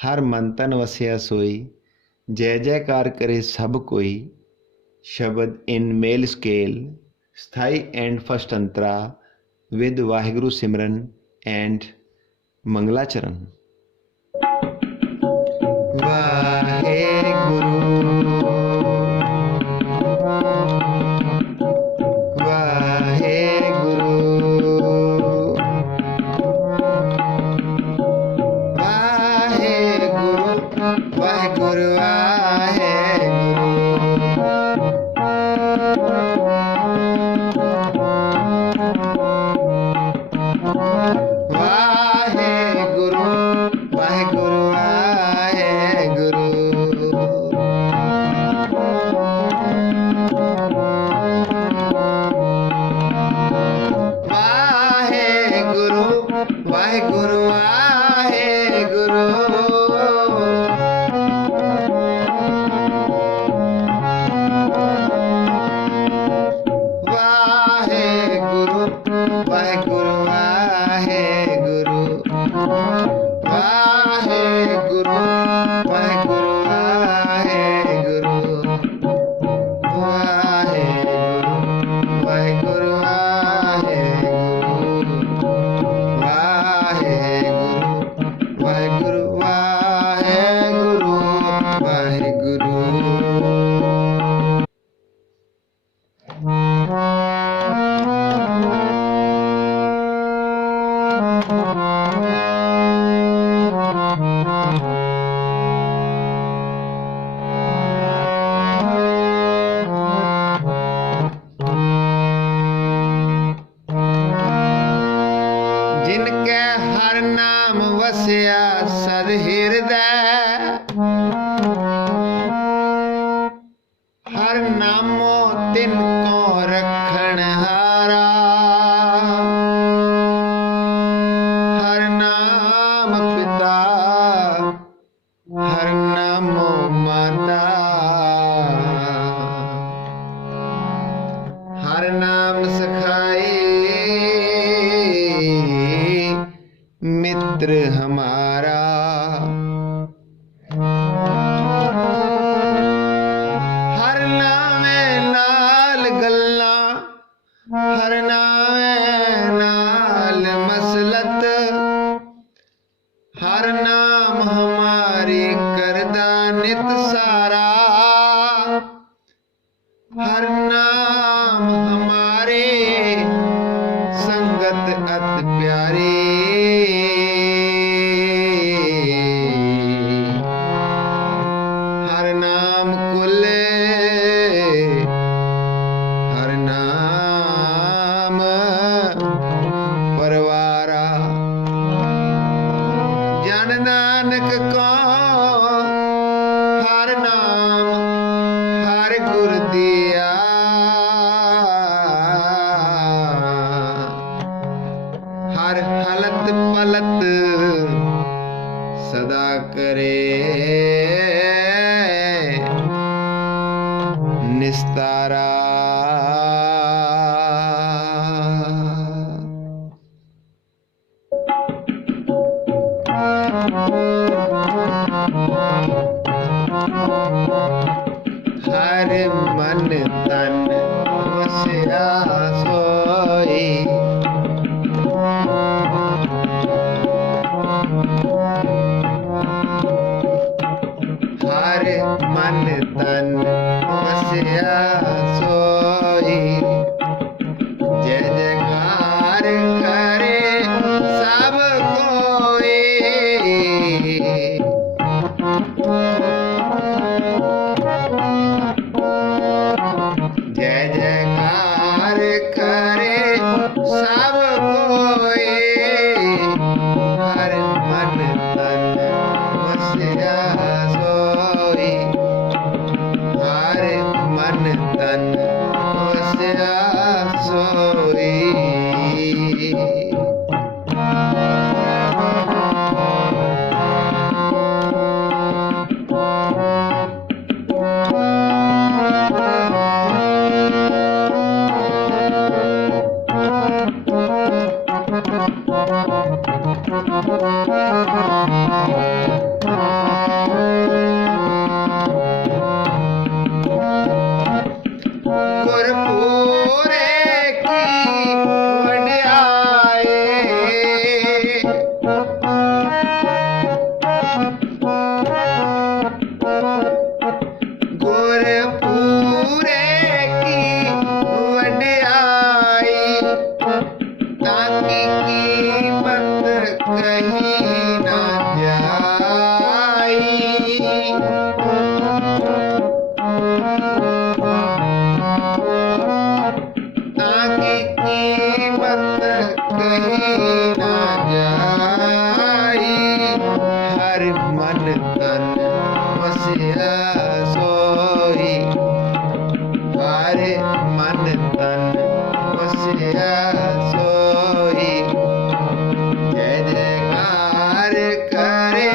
हर मन तन वसिया सोई, जय जयकार करे सब कोई। शब्द इन मेल स्केल, स्थाई and first Antara with Waheguru Simran and मंगलाचरण। वाहेगुरु वाहेगुरु वाहेगुरु वाहेगुरु वाहेगुरु वाहेगुरु वाहेगुरु वाहेगुरु वाहेगुरु वाहेगुरु वाहेगुरु वाहेगुरु वाहेगुरु वाहेगुरु वाहेगुरु वाहेगुरु वाहेगुरु वाहेगुरु जिनके हर नाम वसिया सद हृदय, हर नामो तिनको रखण हारा। हर नाम पिता हर नामो माता, हर नाम सखाई मित्र हमारा। हर नामे नाल गल्ला, हर नामे नाल मसलत, हर नाम हमारी करदा नित सारा। हर नाम हमारे संगत अत प्यारी। हर नाम कुले हर नाम परवारा। जन नानक को हर नाम हर गुर दिया। हर हलत पलत सदा करे निस्तारा। हर मन तन वसिया सोई, हर मन तन वसिया सोई। जय जयकार करे सब कोई। जय जयकार करे सब कोई। हर मन तन वसिया सोई, हर मन तन वसिया सोई। मन तन वसिया सोई, हारे मन तन वसिया सोई। जय जयकार करे